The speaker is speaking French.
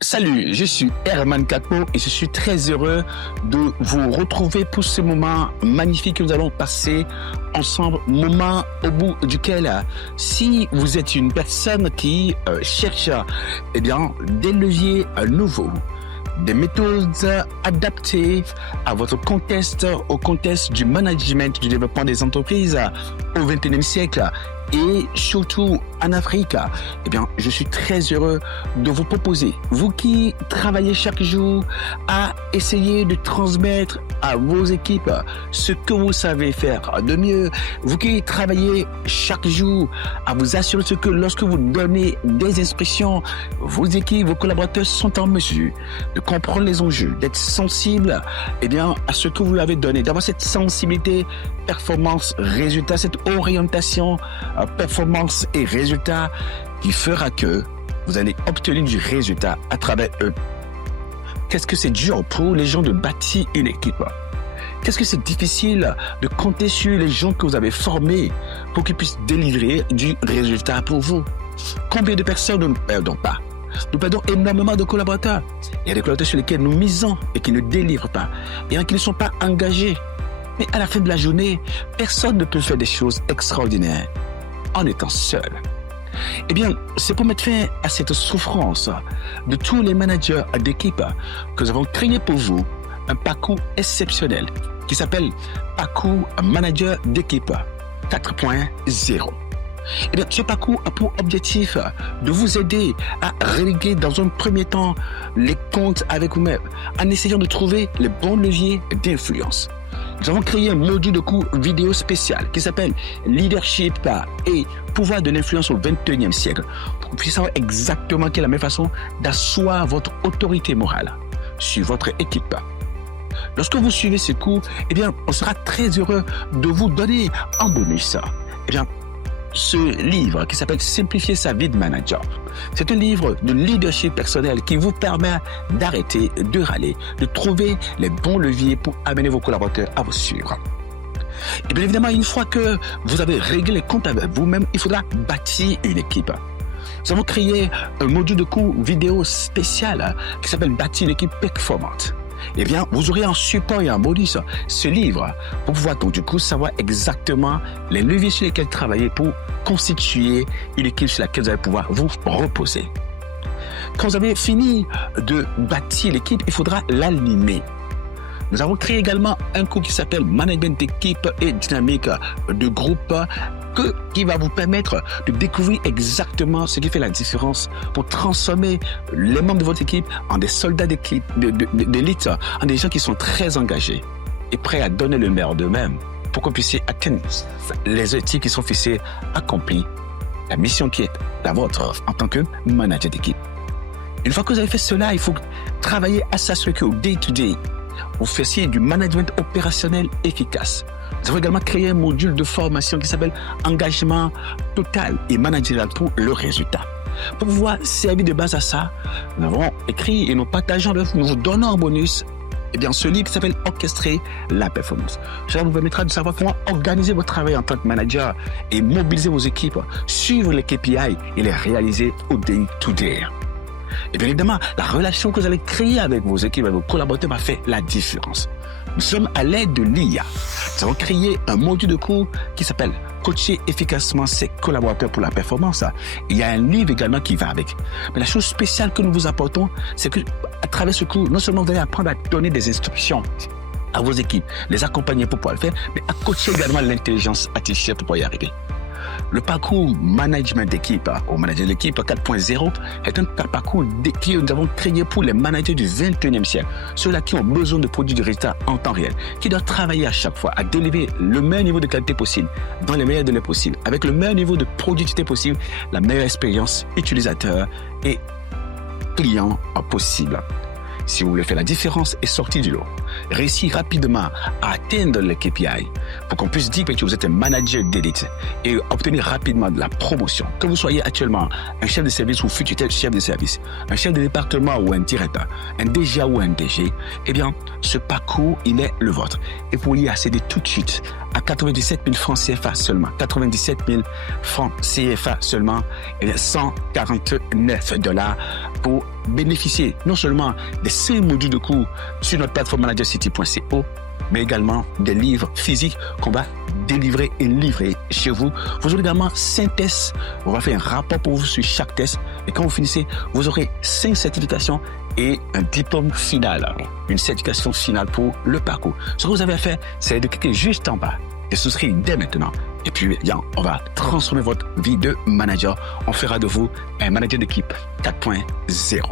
Salut, je suis Herman Kakpo et je suis très heureux de vous retrouver pour ce moment magnifique que nous allons passer ensemble, moment au bout duquel, si vous êtes une personne qui cherche des leviers nouveaux, des méthodes adaptées à votre contexte, au contexte du management, du développement des entreprises au XXIe siècle et surtout en Afrique, je suis très heureux de vous proposer, vous qui travaillez chaque jour, à essayer de transmettre à vos équipes ce que vous savez faire de mieux, vous qui travaillez chaque jour à vous assurer que lorsque vous donnez des instructions, vos équipes, vos collaborateurs sont en mesure de comprendre les enjeux, d'être sensibles à ce que vous leur avez donné, d'avoir cette sensibilité, performance, résultat, cette orientation performance et résultat qui fera que vous allez obtenir du résultat à travers eux. Qu'est-ce que c'est dur pour les gens de bâtir une équipe? Qu'est-ce que c'est difficile de compter sur les gens que vous avez formés pour qu'ils puissent délivrer du résultat pour vous? Combien de personnes nous ne perdons pas? Nous perdons énormément de collaborateurs. Il y a des collaborateurs sur lesquels nous misons et qui ne délivrent pas, et qui ne sont pas engagés. Mais à la fin de la journée, personne ne peut faire des choses extraordinaires en étant seul. C'est pour mettre fin à cette souffrance de tous les managers d'équipe que nous avons créé pour vous un parcours exceptionnel qui s'appelle Parcours Manager d'équipe 4.0. Ce parcours a pour objectif de vous aider à régler dans un premier temps les comptes avec vous-même en essayant de trouver les bons leviers d'influence. Nous avons créé un module de cours vidéo spécial qui s'appelle Leadership et pouvoir de l'influence au XXIe siècle pour que vous puissiez savoir exactement quelle est la meilleure façon d'asseoir votre autorité morale sur votre équipe. Lorsque vous suivez ce cours, on sera très heureux de vous donner en bonus ce livre qui s'appelle Simplifier sa vie de manager. C'est un livre de leadership personnel qui vous permet d'arrêter de râler, de trouver les bons leviers pour amener vos collaborateurs à vous suivre. Et bien évidemment, une fois que vous avez réglé les comptes avec vous-même, il faudra bâtir une équipe. Nous avons créé un module de cours vidéo spécial qui s'appelle Bâtir une équipe performante. Vous aurez en support et en bonus ce livre pour pouvoir donc du coup savoir exactement les leviers sur lesquels travailler pour constituer une équipe sur laquelle vous allez pouvoir vous reposer. Quand vous avez fini de bâtir l'équipe, il faudra l'animer. Nous avons créé également un cours qui s'appelle Management d'équipe et dynamique de groupe qui va vous permettre de découvrir exactement ce qui fait la différence pour transformer les membres de votre équipe en des soldats d'équipe, d'élite, en des gens qui sont très engagés et prêts à donner le meilleur d'eux-mêmes pour qu'on puisse atteindre les objectifs qui sont fixés, accomplis, la mission qui est la vôtre en tant que manager d'équipe. Une fois que vous avez fait cela, il faut travailler à s'assurer qu'au day-to-day, vous fassiez du management opérationnel efficace. Nous avons également créé un module de formation qui s'appelle Engagement total et managérial pour le résultat. Pour pouvoir servir de base à ça, nous avons écrit et nous partageons, nous vous donnons en bonus ce livre qui s'appelle Orchestrer la performance. Cela vous permettra de savoir comment organiser votre travail en tant que manager et mobiliser vos équipes, suivre les KPI et les réaliser au day-to-day. Et bien évidemment, la relation que vous allez créer avec vos équipes, avec vos collaborateurs va faire la différence. Nous sommes à l'aide de l'IA. Nous avons créé un module de cours qui s'appelle Coacher efficacement ses collaborateurs pour la performance. Il y a un livre également qui va avec. Mais la chose spéciale que nous vous apportons, c'est que à travers ce cours, non seulement vous allez apprendre à donner des instructions à vos équipes, les accompagner pour pouvoir le faire, mais à coacher également l'intelligence artificielle pour pouvoir y arriver. Le parcours management d'équipe, au manager d'équipe 4.0, est un parcours que nous avons créé pour les managers du XXIe siècle, ceux-là qui ont besoin de produits de résultats en temps réel, qui doivent travailler à chaque fois à délivrer le meilleur niveau de qualité possible, dans les meilleurs délais possibles, avec le meilleur niveau de productivité possible, la meilleure expérience utilisateur et client possible. Si vous voulez faire la différence et sortir du lot, réussir rapidement à atteindre les KPI pour qu'on puisse dire que vous êtes un manager d'élite et obtenir rapidement de la promotion, que vous soyez actuellement un chef de service ou futur chef de service, un chef de département ou un directeur, un DGA ou un DG, ce parcours, il est le vôtre. Et pour y accéder tout de suite à 97 000 francs CFA seulement. 97 000 francs CFA seulement et 149 $ pour bénéficier non seulement des 5 modules de cours sur notre plateforme managercity.co, mais également des livres physiques qu'on va délivrer et livrer chez vous. Vous aurez également 5 tests. On va faire un rapport pour vous sur chaque test. Et quand vous finissez, vous aurez 5 certifications et un diplôme final. Une certification finale pour le parcours. Ce que vous avez à faire, c'est de cliquer juste en bas et souscrire dès maintenant. Et puis, bien, on va transformer votre vie de manager. On fera de vous un manager d'équipe 4.0.